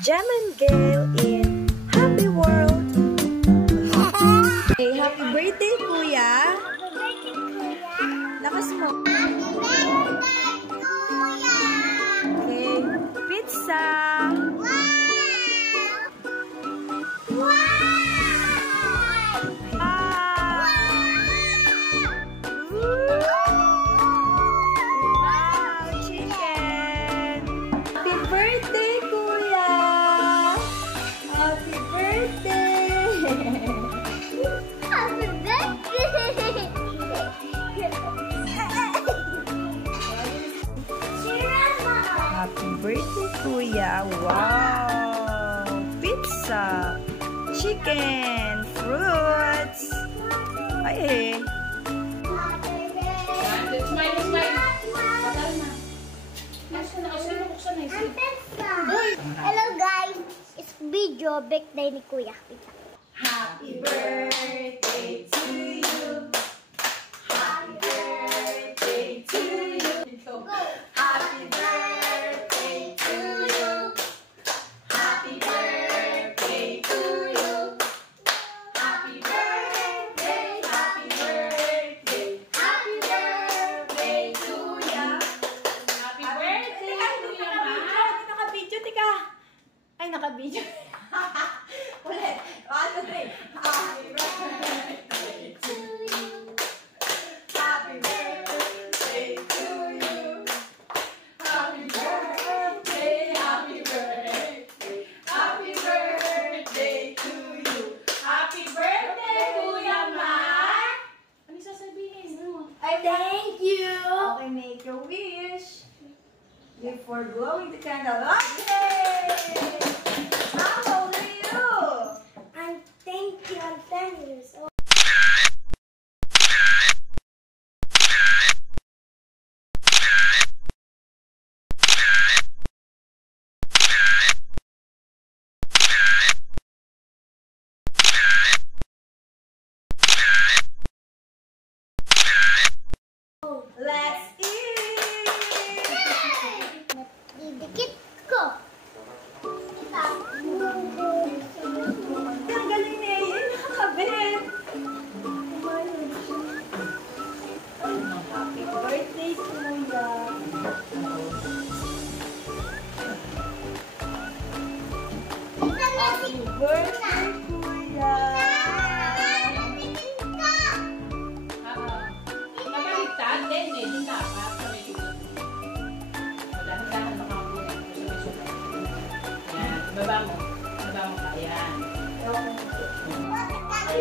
Jem and Gail in Happy World. Hey, happy birthday, Kuya! Lakas mo. Okay, pizza! Happy birthday, Kuya. Wow! Pizza, chicken, fruits. Ay, Hello guys, it's video birthday ni Kuya. happy birthday to you. Happy birthday to you. Happy birthday to you. Happy birthday to you. Happy birthday, happy birthday. Happy birthday to you. Happy birthday, Kuya Ma. Naka-video, tika. Ay, naka-video. Ulit. 1, 2, 3. Happy birthday to you. Happy birthday to you. Happy birthday, happy birthday. Happy birthday to you. Happy birthday, Kuya Ma. Ano sasabihin mo? I thank you. Okay, make a wish. Before blowing the candle. Okay! How old are you? I'm 10 years old. Let's eat! Didikit ko. Ang galing niya yun. Nakakabit. Happy birthday, Kuya. Happy birthday, Kuya. Nabaliktad din eh. Di dapat. Dahan-dahan baka ako. Yan. Ibaba mo. Ibaba mo ka. Yan. Ay,